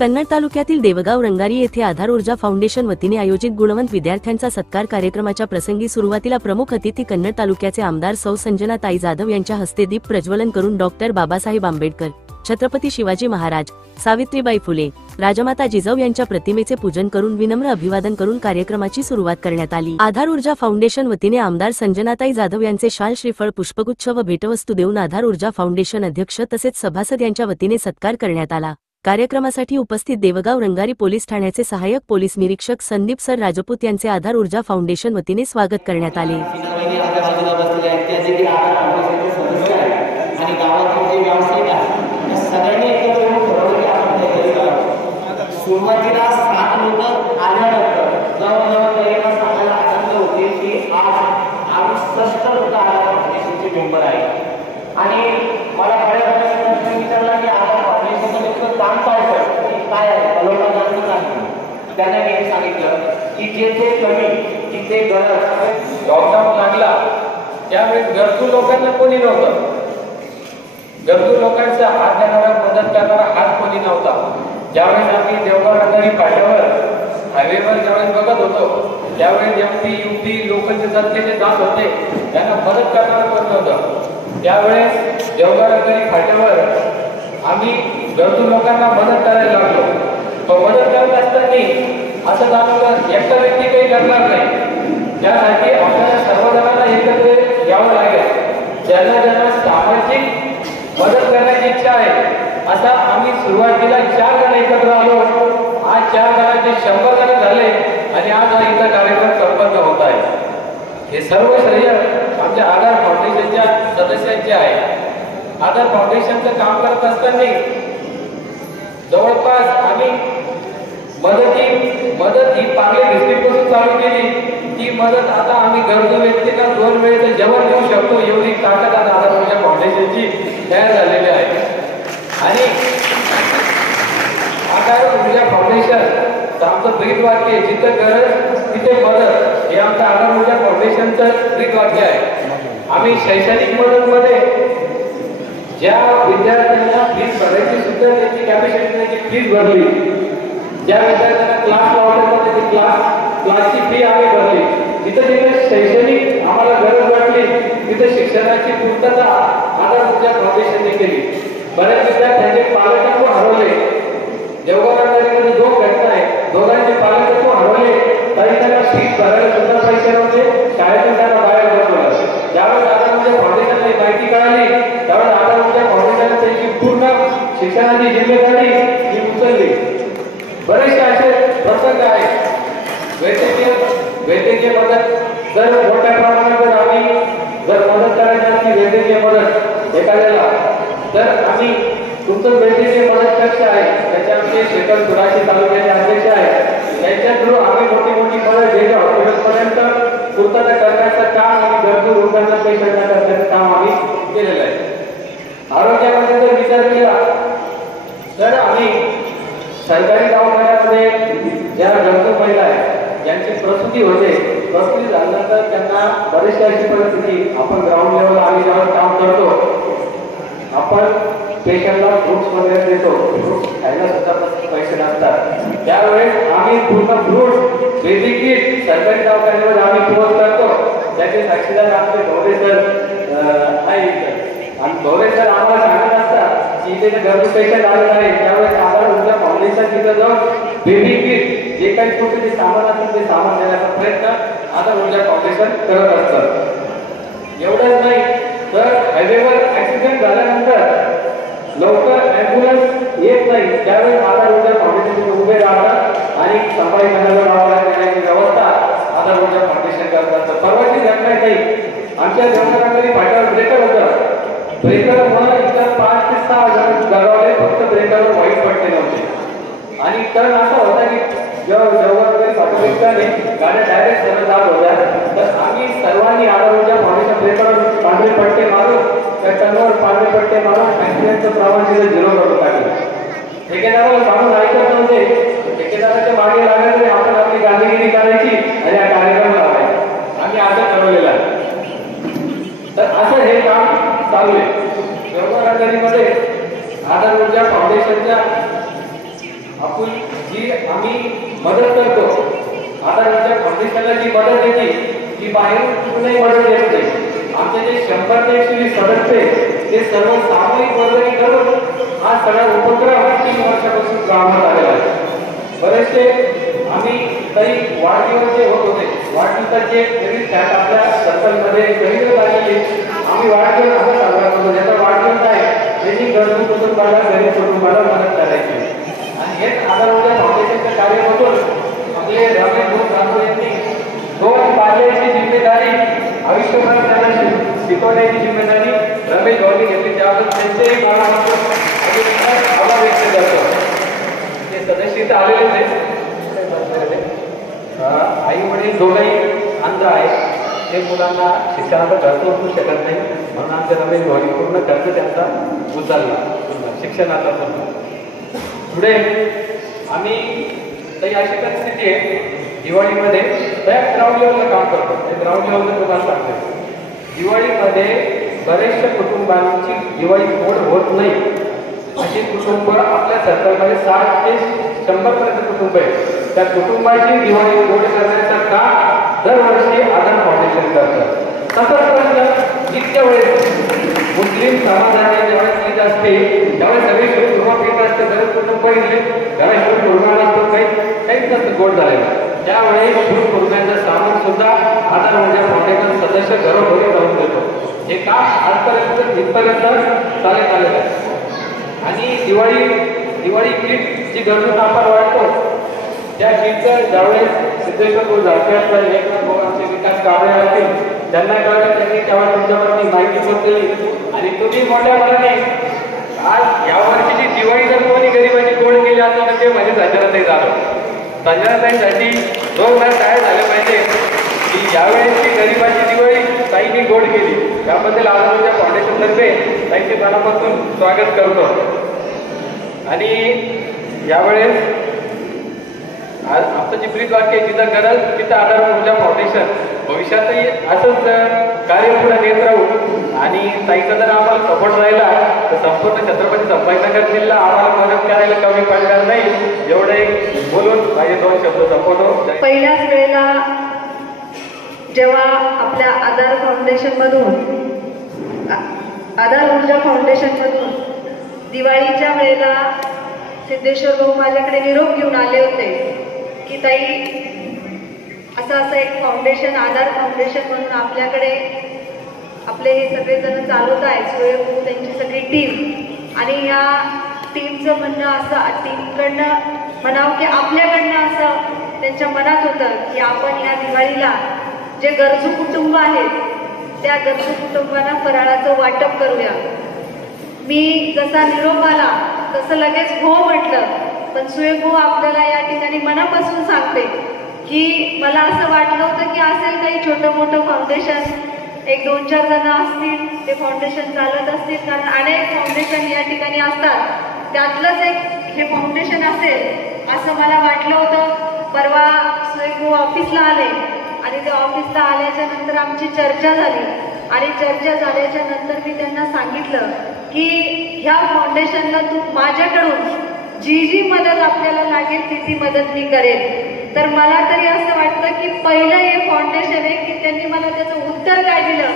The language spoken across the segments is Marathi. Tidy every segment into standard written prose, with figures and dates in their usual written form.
कन्नड तालुक्यातील देवगाव रंगारी येथे आधार ऊर्जा फाउंडेशन वतीने आयोजित गुणवंत विद्यार्थ्यांचा सत्कार कार्यक्रमाच्या प्रसंगी सुरुवातीला प्रमुख अतिथी कन्नड तालुक्याचे आमदार सौ संजनाताई जाधव यांच्या हस्ते दीप प्रज्वलन करून डॉक्टर बाबासाहेब आंबेडकर, छत्रपती शिवाजी महाराज, सावित्रीबाई फुले, राजमाता जिजाऊ यांच्या प्रतिमेचे पूजन करून विनम्र अभिवादन करून कार्यक्रमाची सुरुवात करण्यात आली। आधार ऊर्जा फाउंडेशन वतीने आमदार संजनाताई जाधव यांचे शाल, श्रीफळ, पुष्पगुच्छ व भेटवस्तू देऊन आधार ऊर्जा फाउंडेशन अध्यक्ष तसेच सभासद यांच्या वतीने सत्कार करण्यात आला। कार्यक्रमासाठी उपस्थित देवगाव रंगारी पोलीस ठाण्याचे सहाय्यक पोलीस निरीक्षक संदीप सर राजपूत यांचे आधार ऊर्जा फाउंडेशन वतीने स्वागत करण्यात आले। सुरुवातीला 7 लोक आल्यानंतर जवळजवळ सांगायला आनंद होते की आज आम्ही 66 लोक आधार फाउंडेशनचे मेंबर आहे। आणि मला बऱ्याच विचारला की आधार फाउंडेशनचं काम काय आहे लोकांना जास्त नाही। त्यांना मी सांगितलं की जेथे कमी तिथे गरज। लॉकडाऊन लागला त्यावेळेस गरजू लोकांना कोणी नव्हतं, गरजू लोकांचा हात देणारा, मदत करणारा हात कोणी नव्हता। ज्यावेळेस आम्ही देवगाव रंगारी फाट्यावर हायवेवर ज्यावेळेस बघत होतो त्यावेळेस एमपी यूपी लोक जे जनतेचे जात होते त्यांना मदत करणारं कोण नव्हतं। त्यावेळेस देवगाव रंगारी फाट्यावर आम्ही गरजू लोकांना मदत करायला लागलो। पण मदत करत असताना असं जाणवलं एकटा व्यक्ती काही करणार नाही, त्यासाठी आपल्याला सर्वजणांना एकत्र यावं लागेल। ज्यांना ज्यांना सामाजिक मदत करण्याची इच्छा आहे असा आम्ही सुरुवातीला 4 जण एकत्र आलो। आज 4 जणांचे 100 जण झाले आणि आज हा इथं कार्यक्रम संपन्न होत आहे। हे सर्व श्रेय आमच्या आधार फाउंडेशनच्या सदस्यांचे आहे। आधार फाउंडेशनचं काम करत असताना जवळपास आम्ही मदत ही पार्ले डिस्ट्रिक्टपासून चालू केली। ती मदत आता आम्ही गरजू व्यक्तींना 2 वेळेचं जेवण देऊ शकतो एवढी ताकद आता आधार फाउंडेशनची तयार झालेली आहे। आणि आधार ऊर्जा फाउंडेशन आमचं ब्रीदवाक्य जिथं गरज तिथे मदत हे आमचं आधार ऊर्जा फाउंडेशनचं ब्रीदवाक्य आहे। आम्ही शैक्षणिक मदतमध्ये ज्या विद्यार्थ्यांना फीस भरायची सुद्धा त्यांची कॅपॅसिटी त्याची फीस भरली, ज्या विद्यार्थ्यांना क्लास लावतात त्याची क्लासची फी आम्ही भरली, जिथं तिथे शैक्षणिक आम्हाला गरज वाटली तिथे शिक्षणाची पूर्तता आधार ऊर्जा फाउंडेशनने केली। बऱ्याच विद्यार्थ्यांचे पालकत्व हरवले। देवगाव रंगारीमध्ये 2 घटना आहेत, दोघांचे पालकत्व हरवले तरी त्यांना फीस भरायला सुद्धा पैसे नव्हते, शाळेतून त्यांना बाहेर बसवलं। ज्यावेळेस आधार ऊर्जा फाउंडेशनला माहिती कळाली त्यावेळेस आधार ऊर्जा फाउंडेशनने त्यांची पूर्ण शिक्षणाची जिम्मेदारी ही उचलली। बरेचसे असे प्रसंग आहेत। वैद्यकीय मदत जर मोठ्या प्रमाणावर आम्ही जर मदत करायची असली वैद्यकीय मदत एखाद्याला तर आम्ही तुमचं वैद्यकीय मदत कक्ष आहे त्याच्या आमचे शेखर सुराशी तालुक्याचे अध्यक्ष आहे, त्यांच्या थ्रू आम्ही मोठी मदत देतो। हॉस्पिटलपर्यंत पूर्तता करण्याचं काम आणि गरजू रुग्णांना पेशंटना करण्याचं काम आम्ही केलेलं आहे। आरोग्यामध्ये जर विचार केला तर आम्ही सरकारी दवाखान्यामध्ये ज्या गरजू महिला आहेत ज्यांची प्रसूती होते, प्रसूती झाल्यानंतर त्यांना बरेचशा अशी परिस्थिती आपण ग्राउंड लेवलला आम्ही जेव्हा काम करतो आपण पेशंटला फ्रूट्स वगैरे देतो, फ्रूट्स खायला सुद्धा पैसे नसतात, त्यावेळेस आम्ही पूर्ण फ्रूट्स वैद्यकीय सरकारी दवाखान्यामध्ये आम्ही पोहोच करतो। त्याचे साक्षीदार आमचे भवरे सर आहे आणि भवरे सर आम्हाला सांगत असतात की इथे गरजू पेशंट आलेला आहे त्यावेळेस आधार ऊर्जा फाउंडेशन तिथं जाऊन बेबी किट जे काही कुठे जे सामान असेल ते सामान देण्याचा प्रयत्न आधार ऊर्जा फाउंडेशन करत असतं। एवढंच नाही तर हायवेवर ऍक्सिडेंट झाल्यानंतर लवकर ॲम्ब्युलन्स येत नाही, त्यावेळेस आधार ऊर्जा फाउंडेशन उभे राहतात आणि संभाजीनगर गावाला देण्याची व्यवस्था आधार ऊर्जा फाउंडेशन करत असतं। परवाची घटना नाही, आमच्या देवगाव फाट्यावर ब्रेकर होतं, ब्रेकरमुळे इतर 5 ते 6 जण गरवले, फक्त ब्रेकरवर व्हाईट पट्टे नव्हते। आणि टर्न असा होता की जेव्हा फाटोरिकाने गाड्या डायरेक्ट सरळ जात होत्या तर आम्ही सर्वांनी आधार ऊर्जा फाउंडेशन ब्रेकरवर पांढरे पट्टे मारून त्या टर्नवर पांढरे पट्टे मारून ऍक्सिडेंटचं प्रमाण तिथे 0 करून टाकलं। ठेकेदाराला सांगून ऐकत नव्हते, ठेकेदाराच्या मागे लागल्यामुळे आपण आपली गांधीगिरी करायची आणि हा कार्यक्रम लावायचा, आम्ही असं ठरवलेलं आहे। तर असं हे काम चालू आहे। देवगाव रंगारीमध्ये आधार ऊर्जा फाउंडेशनच्या आपण जी आम्ही मदत करतो आधारच्या फाउंडेशनला जी मदत देते ती बाहेरून कुठूनही मदत देत नाही. आमचे जे 100 ते 120 सदस्य आहेत ते सर्व सामूहिक वर्गणी करून हा सगळा उपक्रम 3 वर्षापासून राबवत आलेला आहे. बरेचसे आम्ही काही वाढदिवस जे होत होते वाढदिवसाचे तरी त्यात आपल्या सर्कलमध्ये गरीब झालेले आम्ही वाढदिवस असा साजरा करतो. ज्याचा वाढदिवस आहे त्यांनी गरजू कुटुंबाला गरीब कुटुंबाला मदत करायची आणि हेच आधार ऊर्जा फाउंडेशनचं कार्य बघून आपले रमेश भाऊ राठोड यांनी 2 पाल्याची जिम्मेदारी आयुष्यभर त्यांना शिकवण्याची जिम्मेदारी रमेश भाऊनी घेतली. त्याबद्दल त्यांचेही मला आभार व्यक्त करतो. ते सदस्य इथं आलेले नाही. आई वडील दोघंही अंध आहेत. ते मुलांना शिक्षणाचा खर्च उचलू शकत नाही म्हणून आमच्या रमेश भाऊनी पूर्ण खर्च त्यांचा उचलला शिक्षणाचा. पुढे आम्ही काही अशी परिस्थिती आहे दिवाळीमध्ये त्या ग्राउंड लेवलला काम करतो. ते ग्राउंड लेवलला तुम्हाला सांगतो. दिवाळीमध्ये बरेचशा कुटुंबांची दिवाळी गोड होत नाही अशी कुटुंब आपल्या सर्कलमध्ये 60 ते 100 पर्यंत कुटुंब आहे. त्या कुटुंबाची दिवाळी गोड करण्याचं काम दरवर्षी आधार फाउंडेशन करतं. तसंच प्रश्न इतक्या वेळेस मुस्लिम समाजाने ज्यावेळेस ईद असते त्यावेळेस सगळे कुटुंब येत असते. बरेच कुटुंब येते घरात कुटुंबाला असतो काहीच नसतं गोड झालेलं. त्यावेळी खूप कुटुंबांचं सामान सुद्धा आधार ऊर्जा फाउंडेशन सदस्य घरोघरी जाऊन देतो. हे काम आजपर्यंत इथपर्यंत चालत आलेलं आहे. आणि दिवाळी किट जी गरजून आपण वाटतो त्या किटचं ज्यावेळेस सिद्धेश्वर गुरु झारखेडचा एकनाथ भाऊ आमचे विकास काबळे असतील त्यांना कळलं त्यांनी त्यावेळेस तुमच्यावरती माहिती पोहोचली आणि तुम्ही मोठ्या मनाने आज या वर्षीची दिवाळी जर कोणी गरिबाची गोड केली असेल तर ते म्हणजे संजनाताई झालं. संजनाताईसाठी 2 वेळा काय झालं पाहिजे की यावेळेसची गरिबाची दिवाळी ताईंनी गोड केली. त्याबद्दल आधार ऊर्जा फाउंडेशनतर्फे ताईंचे मनापासून स्वागत करतो. आणि यावेळेस आज आमचं जे ब्रीद वाक्य आहे जिथं गरज तिथं आधार ऊर्जा फाउंडेशन भविष्यातही असंच कार्य पुढे नेत राहू. आणि ताईचा जर आम्हाला सपोर्ट राहिला तर संपूर्ण छत्रपती संभाजीनगर जिल्हा आम्हाला मदत करायला कमी पडणार नाही. एवढे बोलून माझे 2 शब्द संपवतो. पहिल्याच वेळेला जेव्हा आपल्या आधार ऊर्जा फाउंडेशनमधून दिवाळीच्या वेळेला सिद्धेश्वर भाऊ माझ्याकडे निरोप घेऊन आले होते की ताई असं एक फाउंडेशन आधार फाउंडेशन म्हणून आपल्याकडे आपले हे सगळेजण चालवत आहेत. सोयब भाऊ त्यांची सगळी टीम आणि या टीमचं म्हणणं असं टीमकडनं म्हणावं की आपल्याकडनं असं त्यांच्या मनात होतं की आपण या दिवाळीला जे गरजू कुटुंब आहेत त्या गरजू कुटुंबांना फराळाचं वाटप करूया. मी जसा निरोप आला तसं लगेच हो म्हटलं. पण सोयब भाऊ आपल्याला या ठिकाणी मनापासून सांगते की मला असं वाटलं होतं की असेल काही छोटं मोठं फाउंडेशन 1-2-4 जण असतील ते फाउंडेशन चालत असतील कारण अनेक फाउंडेशन या ठिकाणी असतात. त्यातलंच एक हे फाउंडेशन असेल असं मला वाटलं होतं. परवा सोयब भाऊ ऑफिसला आले आणि ते ऑफिसला आल्याच्या नंतर आमची चर्चा झाली आणि चर्चा झाल्याच्या नंतर मी त्यांना सांगितलं की ह्या फाउंडेशनला तू माझ्याकडून जी मदत आपल्याला लागेल ती मदत मी करेन. तर मला तरी असं वाटतं की पहिलं हे फाउंडेशन आहे की त्यांनी मला त्याचं उत्तर काय दिलं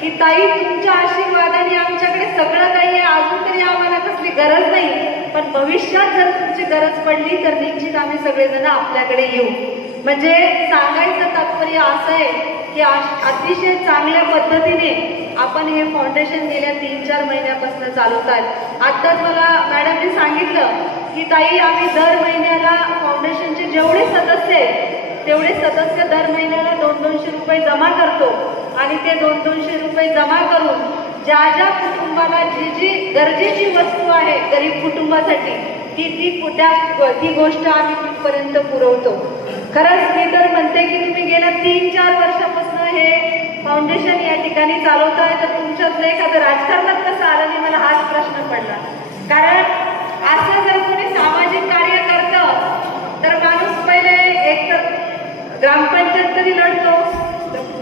की ताई तुमच्या आशीर्वादाने आमच्याकडे सगळं काही आहे. अजून तरी आम्हाला कसली गरज नाही पण भविष्यात जर तुमची गरज पडली तर निश्चित आम्ही सगळेजण आपल्याकडे येऊ. म्हणजे सांगायचं तात्पर्य असं आहे की अतिशय चांगल्या पद्धतीने आपण हे फाउंडेशन गेल्या 3-4 महिन्यापासून चालवत आहेत. आत्ताच मला मॅडमने सांगितलं की ताई आम्ही दर महिन्याला फाउंडेशनचे जेवढे सदस्य आहेत तेवढे सदस्य दर महिन्याला 200-200 रुपये जमा करतो आणि ते 200-200 रुपये जमा करून ज्या कुटुंबाला जी गरजेची वस्तू आहे गरीब कुटुंबासाठी ती गोष्ट आम्ही तिथपर्यंत पुरवतो. खरंच मी तर म्हणते की तुम्ही गेल्या 3-4 वर्षापासून हे फाउंडेशन या ठिकाणी चालवताय तर तुमच्यातलं एखादं राजकारणात कसं आलं नाही मला हाच प्रश्न पडला. कारण असं जर कोणी सामाजिक कार्य करतं तर माणूस पहिले एक तर ग्रामपंचायत तरी लढतो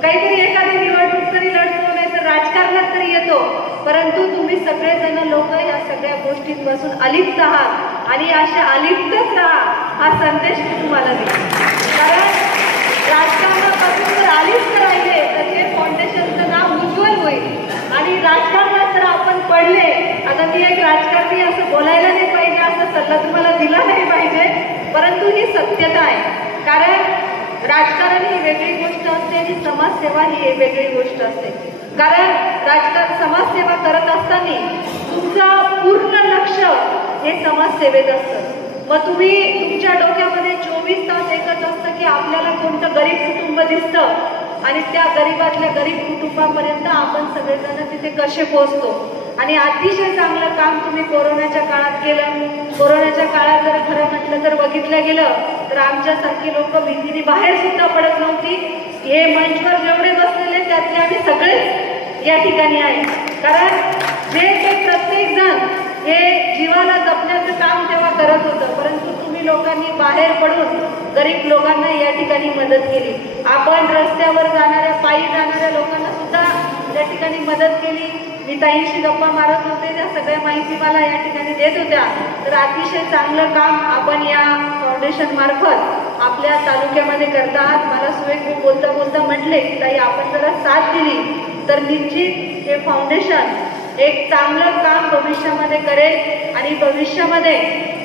काहीतरी एखादी निवडणूक तरी लढतो नाही तर राजकारणात तरी येतो. परंतु तुम्ही सगळेजण लोक या सगळ्या गोष्टींपासून अलिप्त आहात आणि असे अलिप्तच राहा हा संदेश मी तुम्हाला देईन. कारण राजकारणापासून जर अलिप्त राहिले तर हे फाउंडेशनचं नाव उज्ज्वल होईल आणि राजकारणात जर आपण पडले, आता मी एक राजकारणी असं बोलायला नाही पाहिजे, असं सल्ला तुम्हाला दिला नाही पाहिजे, परंतु ही सत्यता आहे. कारण राजकारण ही वेगळी गोष्ट असते आणि समाजसेवा ही एक वेगळी गोष्ट असते. कारण राजकारण समाजसेवा करत असताना तुमचं पूर्ण लक्ष हे समाजसेवेत असतं. मग तुम्ही तुमच्या डोक्यामध्ये 24 तास एकच असतं की आपल्याला कोणतं गरीब कुटुंब दिसतं आणि त्या गरीबातल्या गरीब कुटुंबापर्यंत आपण सगळेजण तिथे कसे पोहोचतो. आणि अतिशय चांगलं काम तुम्ही कोरोनाच्या काळात केलं. कोरोनाच्या काळात जर खरं म्हटलं तर बघितलं गेलं तर आमच्यासारखी लोक भीतीने बाहेर सुद्धा पडत नव्हती. हे मंचवर जेवढे बसलेले त्यातले आम्ही सगळेच या ठिकाणी आहे. कारण जे ते प्रत्येक जण हे जीवाला जपण्याचं काम तेव्हा करत होतं, परंतु तुम्ही लोकांनी बाहेर पडून गरीब लोकांना या ठिकाणी मदत केली. आपण रस्त्यावर जाणाऱ्या पायी जाणाऱ्या लोकांना सुद्धा या ठिकाणी मदत केली. मी ताईंशी गप्पा मारत होते, त्या सगळ्या माहिती मला या ठिकाणी देत होत्या. तर अतिशय चांगलं काम आपण या फाउंडेशन मार्फत आपल्या तालुक्यामध्ये करत आहात. मला सुरेख बोलता बोलता म्हटले की ताई आपण जरा साथ दिली तर निश्चित हे फाउंडेशन एक चांगलं काम भविष्यामध्ये करेल आणि भविष्यामध्ये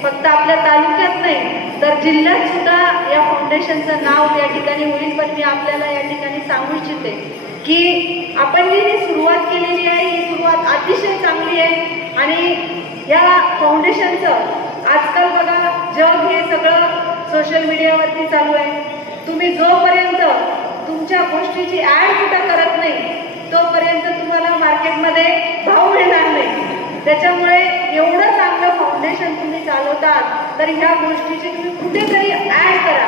फक्त आपल्या तालुक्यात नाही तर जिल्ह्यात सुद्धा या फाउंडेशनचं नाव या ठिकाणी होईल. पण मी आपल्याला या ठिकाणी सांगू इच्छिते की आपण जी ही सुरुवात केलेली आहे ही सुरुवात अतिशय चांगली आहे. आणि या फाउंडेशनचं आजकाल बघा जग हे सगळं सोशल मीडियावरती चालू आहे. तुम्ही जोपर्यंत तुमच्या गोष्टीची ऍड कुठं करत नाही तोपर्यंत तुम्हाला मार्केटमध्ये भाव मिळणार नाही. त्याच्यामुळे एवढं चांगलं फाउंडेशन तुम्ही चालवतात तर ह्या गोष्टीची तुम्ही कुठेतरी ऍड करा.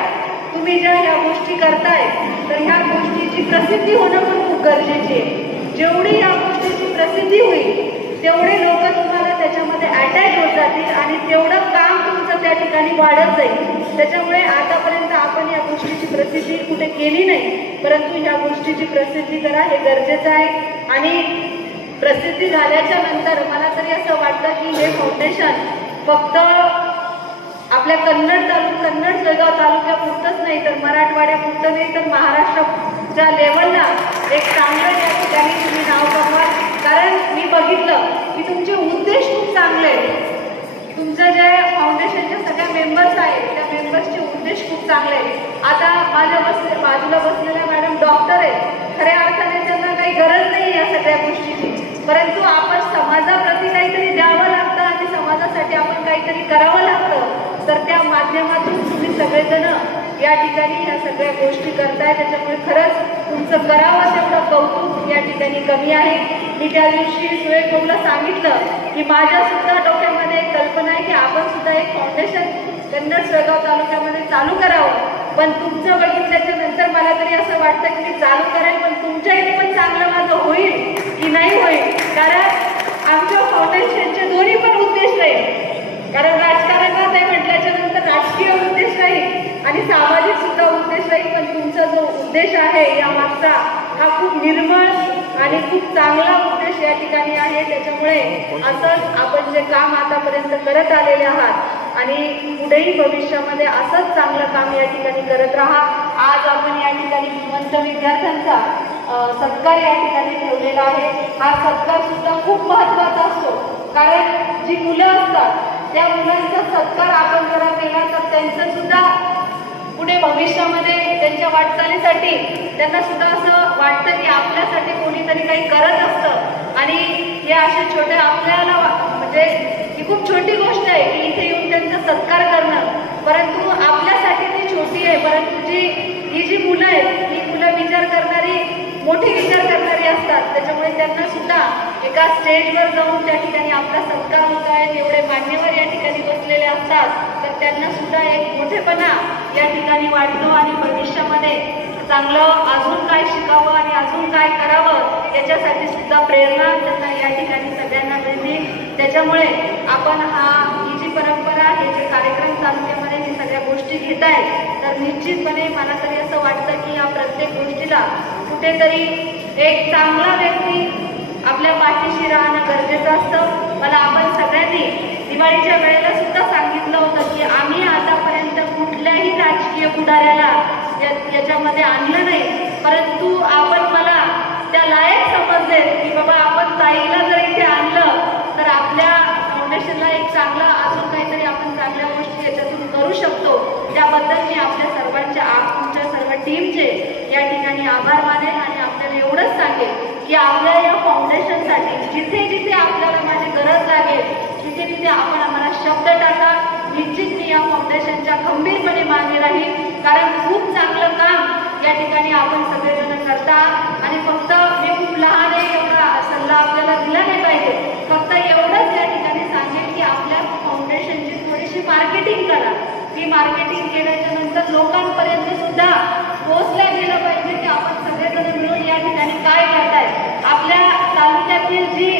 तुम्ही ज्या ह्या गोष्टी करताय तर ह्या गोष्टीची प्रसिद्धी होणं पण खूप गरजेची आहे. जेवढी या गोष्टीची प्रसिद्धी होईल तेवढे लोक तुम्हाला त्याच्यामध्ये अटॅच होत जातील आणि तेवढं काम तुमचं त्या ठिकाणी वाढत जाईल. त्याच्यामुळे आतापर्यंत आपण या गोष्टीची प्रसिद्धी कुठे केली नाही, परंतु ह्या गोष्टीची प्रसिद्धी करा हे गरजेचं आहे. आणि प्रसिद्धी झाल्याच्या नंतर मला तरी असं वाटतं की हे फाउंडेशन फक्त आपल्या कन्नड जळगाव तालुक्यापुरतंच नाही तर मराठवाड्यापुरतं नाही तर महाराष्ट्राच्या लेवलला एक चांगलं या ठिकाणी तुम्ही नाव कमवाल. कारण मी बघितलं की तुमचे उद्देश खूप चांगले आहेत. तुमचं जे फाउंडेशनच्या सगळ्या मेंबर्स आहेत त्या मेंबर्सचे उद्देश खूप चांगले आहेत. आता माझ्या बाजूला बसलेल्या मॅडम डॉक्टर आहेत. खऱ्या अर्थाने त्यांना काही गरज नाही या सगळ्या गोष्टीची, परंतु आपण समाजाप्रती काहीतरी द्यावं लागतं आणि समाजासाठी आपण काहीतरी करावं लागतं. तर त्या माध्यमातून तुम्ही सगळेजण या ठिकाणी ह्या सगळ्या गोष्टी करताय. त्याच्यामुळे खरंच तुमचं करावं तेवढं कौतुक या ठिकाणी कमी आहे. मी त्या दिवशी सुरेख भाऊला सांगितलं की माझ्या सुद्धा डोक्यामध्ये एक कल्पना आहे की आपण सुद्धा एक फाउंडेशन कन्नड जळगाव तालुक्यामध्ये चालू करावं. पण तुमचं बघितल्याच्या नंतर मला तरी असं वाटतं की मी चालू करेल, पण तुमच्या इथे पण चांगलं माझं होईल की नाही होईल. कारण आमच्या फाउंडेशनचे दोन्ही पण उद्देश राहील. कारण राजकारणात आहे म्हटल्याच्या नंतर राजकीय उद्देश राहील आणि सामाजिक सुद्धा उद्देश राहील. पण तुमचा जो उद्देश आहे या मागचा हा खूप निर्मळ आणि खूप चांगला उद्देश या ठिकाणी आहे. त्याच्यामुळे असंच आपण जे काम आतापर्यंत करत आलेले आहात आणि पुढेही भविष्यामध्ये असंच चांगलं काम या ठिकाणी करत राहा. आज आपण या ठिकाणी श्रीमंत विद्यार्थ्यांचा सत्कार या ठिकाणी ठेवलेला आहे. हा सत्कार सुद्धा खूप महत्वाचा असतो. कारण जी मुलं असतात त्या मुलांचा सत्कार आपण जरा केला तर त्यांचं सुद्धा पुढे भविष्यामध्ये त्यांच्या वाटचालीसाठी त्यांना सुद्धा असं वाटतं की आपल्यासाठी कोणीतरी काही करत असतं. आणि हे असे छोटे आपल्याला म्हणजे ही खूप छोटी गोष्ट आहे की इथे येऊन त्यांचा सत्कार करणं, परंतु आपल्यासाठी ती छोटी आहे. परंतु ही जी मुलं आहेत ही मुलं विचार करणारी मोठी विचार करणारी असतात. त्याच्यामुळे त्यांना सुद्धा एका स्टेजवर जाऊन त्या ठिकाणी आपला सत्कार होत आहे. एवढे मान्यवर या ठिकाणी बसलेले असतात तर त्यांना सुद्धा एक मोठेपणा या ठिकाणी वाटतो आणि भविष्यामध्ये चांगलं अजून काय शिकावं आणि अजून काय करावं याच्यासाठी सुद्धा प्रेरणा त्यांना या ठिकाणी सगळ्यांना मिळते. त्याच्यामुळे आपण ही जी परंपरा हे जे कार्यक्रम तालुक्यामध्ये हे सगळ्या गोष्टी घेत आहेत तर निश्चितपणे मला तरी असं वाटतं की या प्रत्येक गोष्टीला कुठेतरी एक चांगला व्यक्ती आपल्या पाठीशी राहणं गरजेचं असतं. मला आपण सगळ्यांनी दिवाळीच्या वेळेला सुद्धा सांगितलं होतं की आम्ही आतापर्यंत कुठल्याही राजकीय पुढाऱ्याला याच्यामध्ये आणलं नाही, परंतु आपण मला त्या लायक समजले की बाबा आपण ताईला जर इथे आणलं तर आपल्या फाउंडेशनला एक चांगला अजून काहीतरी आपण चांगल्या गोष्टी याच्यातून करू शकतो. त्याबद्दल मी आपल्या सर्वांच्या तुमच्या सर्व टीमचे या ठिकाणी आभार मानेन आणि आपल्याला एवढंच सांगेन की आपल्या या फाउंडेशनसाठी जिथे जिथे आपल्याला माझी गरज लागेल तिथे तिथे आपण आम्हाला शब्द टाका. निश्चित मी या फाउंडेशनच्या खंबीरपणे मागे राहील, कारण खूप चांगलं काम या ठिकाणी आपण सगळेजण करता. आणि फक्त मी खूप लहान आहे एवढा सल्ला आपल्याला दिला नाही पाहिजे, फक्त एवढंच या ठिकाणी सांगेन की आपल्या फाउंडेशनची थोडीशी मार्केटिंग करा. ती मार्केटिंग केल्याच्या नंतर लोकांपर्यंत सुद्धा पोहोचल्या गेलं पाहिजे की आपण सगळेजण मिळून या ठिकाणी काय करताय. आपल्या तालुक्यातील जी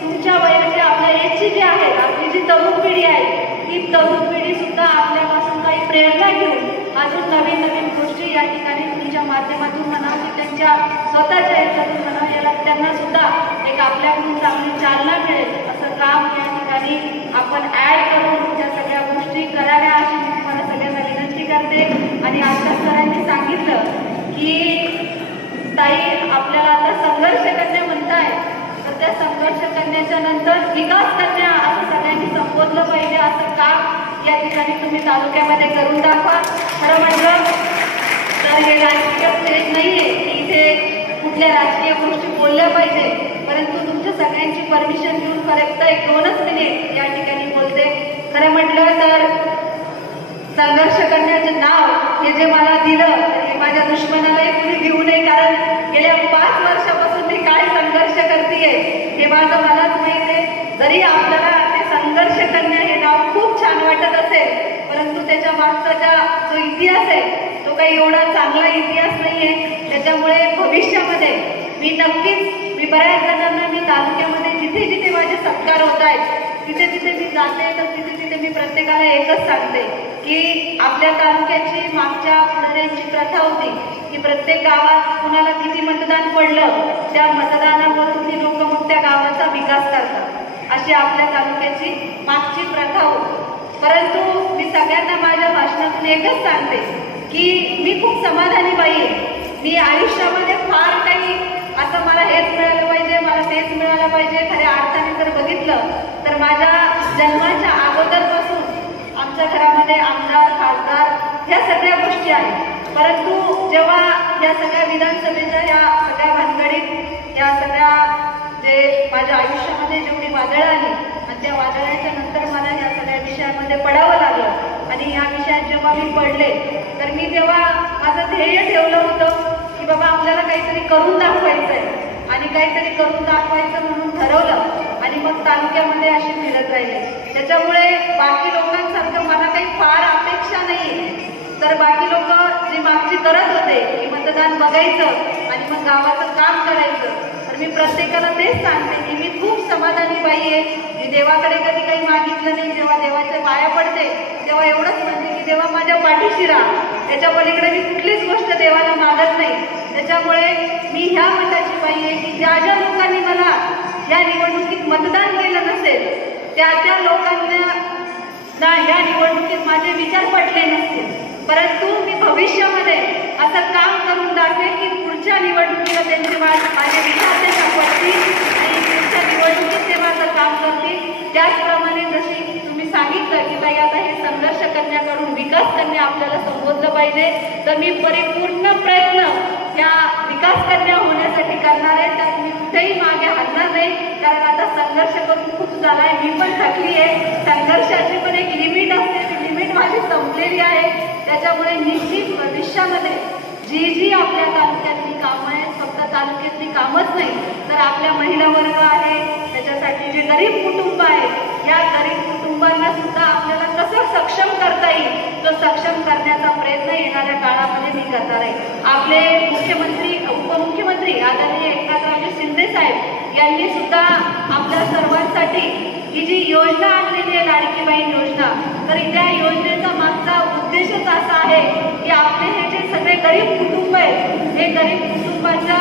तुमच्या वयाची आपल्या एजची जी आहे आपली जी तरुण पिढी आहे ती तरुण पिढी सुद्धा आपल्यापासून काही प्रेरणा घेऊन अजून नवीन नवीन गोष्टी या ठिकाणी तुमच्या माध्यमातून म्हणावं की त्यांच्या स्वतःच्या ह्याच्यातून म्हणावं याला त्यांना सुद्धा एक आपल्याकडून चांगली चालना मिळेल असं काम या ठिकाणी आपण ऍड करून त्या सगळ्या गोष्टी कराव्या अशी मी तुम्हाला सगळ्यांना विनंती करते. आणि आता सरांनी सांगितलं की ताई आपल्याला आता संघर्ष करणे म्हणताय, तर त्या संघर्ष करण्याच्या नंतर विकास करण्या असं सगळ्यांनी संबोधलं पाहिजे. असं काम या ठिकाणी तुम्ही तालुक्यामध्ये करून दाखवा. खरं म्हटलं तर हे राजकीय स्टेज नाहीये की इथे कुठल्या राजकीय गोष्टी बोलल्या पाहिजे, परंतु तुमच्या सगळ्यांची परमिशन घेऊन फक्त 1-2 मिनिट या ठिकाणी बोलते. खरं म्हटलं तर संघर्ष करण्याचे नाव हे जे मला दिलं हे माझ्या दुश्मनालाही कुणी देऊ नये, कारण गेल्या 5 वर्षापासून मी काय संघर्ष करतेय हे माझं मलाच माहित आहे. जरी आपल्याला ते संघर्ष करणे हे नाव खूप छान वाटत असेल, परंतु त्याच्या मागचा जो इतिहास आहे तो काही एवढा चांगला इतिहास नाहीये. त्याच्यामुळे भविष्यामध्ये मी बऱ्याच जणांना मी तालुक्यामध्ये जिथे जिथे माझे सत्कार होत आहेत तिथे तिथे मी जाते, तर तिथे तिथे मी प्रत्येकाला एकच सांगते की आपल्या तालुक्याची मागच्या पुढाऱ्यांची प्रथा होती की प्रत्येक गावात कुणाला किती मतदान पडलं त्या मतदानावरून ती लोक मग त्या गावाचा विकास करतात, अशी आपल्या तालुक्याची मागची प्रथा होती. परंतु मी सगळ्यांना माझ्या भाषणातून एकच सांगते की मी खूप समाधानी बाई आहे. मी आयुष्यामध्ये फार काही असं मला हेच मिळालं पाहिजे मला तेच मिळालं पाहिजे खऱ्या अर्थाने जर बघितलं तर माझ्या जन्माच्या अगोदरपासून आमच्या घरामध्ये आमदार खासदार ह्या सगळ्या गोष्टी आहेत. परंतु जेव्हा या सगळ्या विधानसभेच्या या सगळ्या भानगडीत या सगळ्या जे माझ्या आयुष्यामध्ये जेवढी वादळं आली आणि त्या वादळाच्या नंतर मला या सगळ्या विषयांमध्ये पडावं लागलं आणि या विषयात जेव्हा मी पडले तर मी तेव्हा माझं ध्येय ठेवलं होतं की बाबा आपल्याला काहीतरी करून दाखवायचंय आणि काहीतरी करून दाखवायचं म्हणून ठरवलं आणि मग तालुक्यामध्ये अशी फिरत राहिले. त्याच्यामुळे बाकी लोकांसारखं मला काही फार अपेक्षा नाही, तर बाकी लोक जी मागची करत होते की मतदान बघायचं आणि मग गावाचं काम करायचं, तर मी प्रत्येकाला तेच सांगते की मी खूप समाधानी बाई आहे. मी देवाकडे कधी काही मागितलं नाही. जेव्हा देवाच्या पाया पडते तेव्हा एवढंच म्हणते की देवा माझ्या पाठीशी राहा, त्याच्या पलीकडे मी कुठलीच गोष्ट देवाला मागत नाही. त्याच्यामुळे मी ह्या मताची बाई आहे की ज्या ज्या लोकांनी मला या निवडणुकीत मतदान केलं नसेल त्या त्या लोकांना या निवडणुकीत माझे विचार पटले नसतील, परंतु मी भविष्यामध्ये असं काम करून दाखवेन की पुढच्या निवडणुकीला त्यांचे माझे विचार त्यांना पडतील आणि पुढच्या निवडणुकीत ते माझं काम करतील. त्याचप्रमाणे जशी तुम्ही सांगितलं की ताई आता हे संघर्ष करण्याकडून विकास करणे आपल्याला संबोधलं पाहिजे, तर मी परिपूर्ण प्रयत्न या विकास करण्या होण्यासाठी करणार आहे. त्यात मी कुठेही मागे हलणार नाही, कारण आता संघर्ष करून खूप झालाय. मी पण थकली आहे. संघर्षाची पण एक लिमिट असते, ती लिमिट माझी संपलेली आहे. त्याच्यामुळे निश्चित भविष्यामध्ये जी जी आपल्या तालुक्यातली कामं आहेत, फक्त तालुक्यातली कामच नाही तर आपल्या महिला वर्ग आहे, त्याच्यासाठी जे गरीब कुटुंब आहेत या गरीब कुटुंबांना सुद्धा आपल्याला कसं सक्षम करता येईल तो सक्षम करण्याचा प्रयत्न येणाऱ्या काळामध्ये मी करणार आहे. आपले मुख्यमंत्री उपमुख्यमंत्री आदरणीय एकनाथरावजी शिंदे साहेब यांनी सुद्धा आपल्या सर्वांसाठी ही जी योजना आणलेली आहे लाडकी बहीण योजना, तर त्या योजनेचा मागचा उद्देशच असा आहे की आपले हे जे सगळे गरीब कुटुंब आहेत हे गरीब कुटुंबाच्या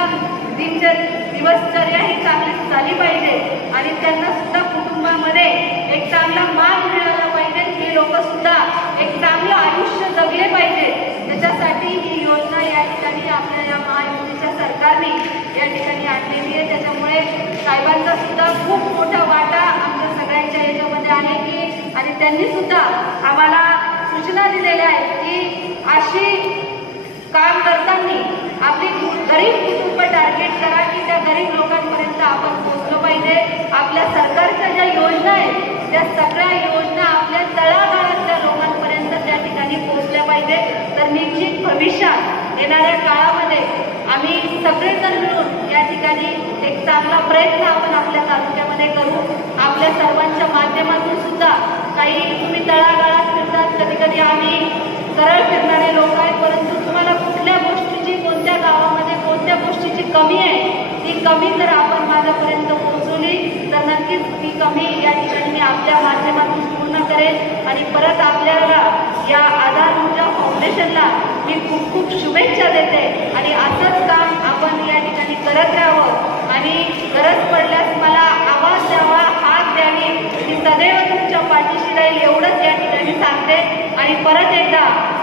दिवसचर्या ही चांगली झाली पाहिजे आणि त्यांना सुद्धा कुटुंबामध्ये एक चांगला मान मिळाला पाहिजे, हे लोक सुद्धा एक चांगलं आयुष्य जगले पाहिजे। त्याच्यासाठी ही योजना या ठिकाणी आपल्या या महायुतीच्या सरकारने या ठिकाणी आणलेली आहे। त्याच्यामुळे साहेबांचा सुद्धा खूप मोठा वाटा आमच्या सगळ्यांच्या याच्यामध्ये आहे की, आणि त्यांनी सुद्धा आम्हाला सूचना दिलेल्या आहेत की अशी काम करताना आपली गरीब कुटुंब टार्गेट करा की त्या गरीब लोकांपर्यंत आपण पोहोचलो पाहिजे। आपल्या सरकारच्या ज्या योजना आहेत त्या सगळ्या योजना आपल्या तळागाळातल्या लोकांपर्यंत त्या ठिकाणी पोहोचल्या पाहिजे। तर निश्चित भविष्यात येणाऱ्या काळामध्ये आम्ही सगळेजण मिळून या ठिकाणी एक चांगला प्रयत्न आपण आपल्या तालुक्यामध्ये करू। आपल्या सर्वांच्या माध्यमातून सुद्धा काही तुम्ही तळागाळात फिरतात, कधी कधी आम्ही सरळ फिरणारे लोक आहेत, परंतु तुम्हाला कुठल्या गोष्टीची, कोणत्या गावामध्ये कोणत्या गोष्टीची कमी आहे ती कमी जर आपण माझ्यापर्यंत पोहोचवली तर नक्कीच ती कमी या ठिकाणी मी आपल्या माध्यमातून पूर्ण करेन। आणि परत आपल्याला या आधार ऊर्जा फाउंडेशनला मी खूप खूप शुभेच्छा देते आणि असंच काम आपण या ठिकाणी करत राहावं आणि गरज पडल्यास मला आवाज द्यावा, हात द्यावी, मी सदैव तुमच्या पाठीशी राहील एवढंच या ठिकाणी सांगते। आणि परत एकदा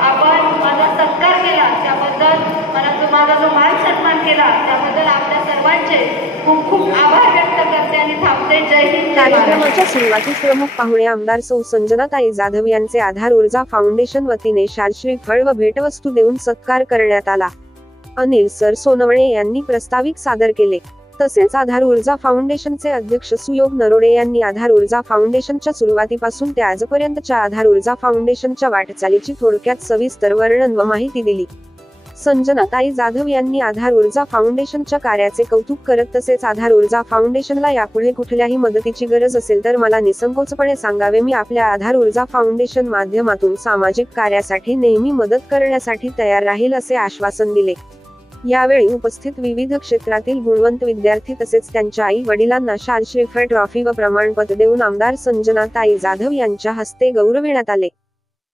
आपण माझा सत्कार केला त्याबद्दल, माझा जो मान सन्मान केला त्याबद्दल आपल्या सर्वांचे खूप खूप आभार व्यक्त करते आणि थांबते। जय हिंद। कार्यक्रमाच्या सुरुवातीस प्रमुख पाहुणे आमदार सौ संजनाताई जाधव यांचे आधार ऊर्जा फाउंडेशन वतीने शालश्री फळ व भेटवस्तू देऊन सत्कार करण्यात आला। अनिल सर सोनवणे यांनी प्रास्ताविक सादर केले। तसेच आधार ऊर्जा फाउंडेशनचे अध्यक्ष सुयोग नरोडे यांनी आधार ऊर्जा फाउंडेशनच्या सुरुवातीपासून ते आजपर्यंतच्या आधार ऊर्जा फाउंडेशनच्या वाटचालीची थोडक्यात सविस्तर वर्णन व माहिती दिली। संजनाताई जाधव यांनी आधार ऊर्जा फाउंडेशनच्या कार्याचे कौतुक करत तसेच आधार ऊर्जा फाउंडेशनला यापुढे कुठल्याही मदतीची गरज असेल तर मला निसंकोचपणे सांगावे, मी आपल्या आधार ऊर्जा फाउंडेशन माध्यमातून सामाजिक कार्यासाठी नेहमी मदत करण्यासाठी तयार राहील असे आश्वासन दिले। यावेळी उपस्थित विविध क्षेत्रातील गुणवंत विद्यार्थी तसेच त्यांच्या आई वडिलांना शाल, श्रीफळ, ट्रॉफी व प्रमाणपत्र देऊन आमदार संजनाताई जाधव यांच्या हस्ते गौरविण्यात आले।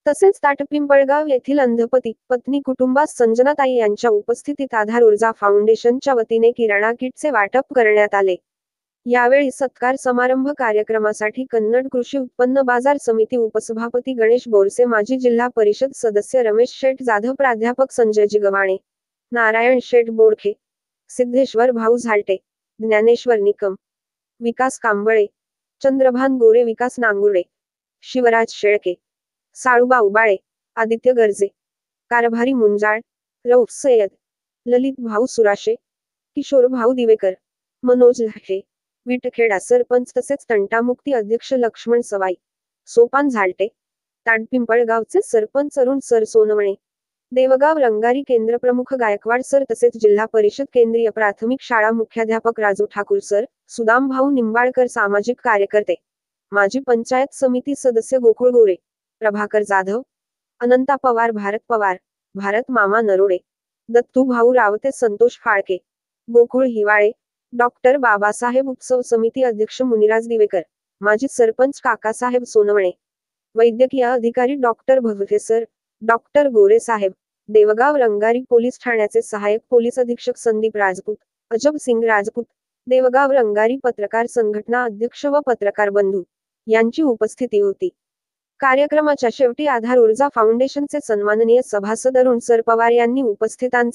तसेच ताटपिंपळगाव येथील अंधपती पत्नी कुटुंबास संजनाताई यांच्या उपस्थितीत आधार ऊर्जा फाउंडेशनच्या वतीने किराणा किटचे वाटप करण्यात आले। यावेळी सत्कार समारंभ कार्यक्रमासाठी कन्नड कृषी उत्पन्न बाजार समिती उपसभापती गणेश बोरसे, माजी जिल्हा परिषद सदस्य रमेश शेठ जाधव, प्राध्यापक संजय जिगवाणे, नारायण शेठ बोडखे, सिद्धेश्वर भाऊ झालटे, ज्ञानेश्वर निकम, विकास कांबळे, चंद्रभान गोरे, विकास नांगुर्डे, शिवराज शेळके, साळुबा उबाळे, आदित्य गर्जे, कारभारी मुंजाळ, रऊफ सय्यद, ललित भाऊ सुराशे, किशोर भाऊ दिवेकर, मनोज लाखे, विटखेडा सरपंच तसेच तंटामुक्ती अध्यक्ष लक्ष्मण सवाई, सोपान झालटे, ताडपिंपळगावचे सरपंच अरुण सर सोनवणे, देवगाव रंगारी केंद्र प्रमुख गायकवाड सर तसेच जिल्हा परिषद केंद्रीय प्राथमिक शाळा मुख्याध्यापक राजू ठाकूर सर, सुदाम भाऊ निंबाळकर, सामाजिक कार्यकर्ते, माजी पंचायत समिती सदस्य गोकुळ गोरे, प्रभाकर जाधव, अनंता पवार, भारत पवार, भारत मामा नरोडे, दत्तू भाऊ रावते, संतोष फाळके, गोकुळ हिवाळे, डॉक्टर बाबासाहेब उत्सव समिती अध्यक्ष मुनिराज दिवेकर, माजी सरपंच काकासाहेब सोनवणे, वैद्यकीय अधिकारी डॉक्टर भगवते सर, डॉक्टर गोरे साहेब, देवगाव रंगारी पोलीस ठाण्याचे सहाय्यक पोलीस अधीक्षक संदीप राजपूत, अजब सिंग राजपूत, देवगाव रंगारी पत्रकार संघटना अध्यक्ष व पत्रकार बंधू यांची उपस्थिती होती। कार्यक्रमाच्या शेवटी आधार ऊर्जा फाउंडेशनचे सन्माननीय सभासद अरुण सर पवार यांनी उपस्थितांचे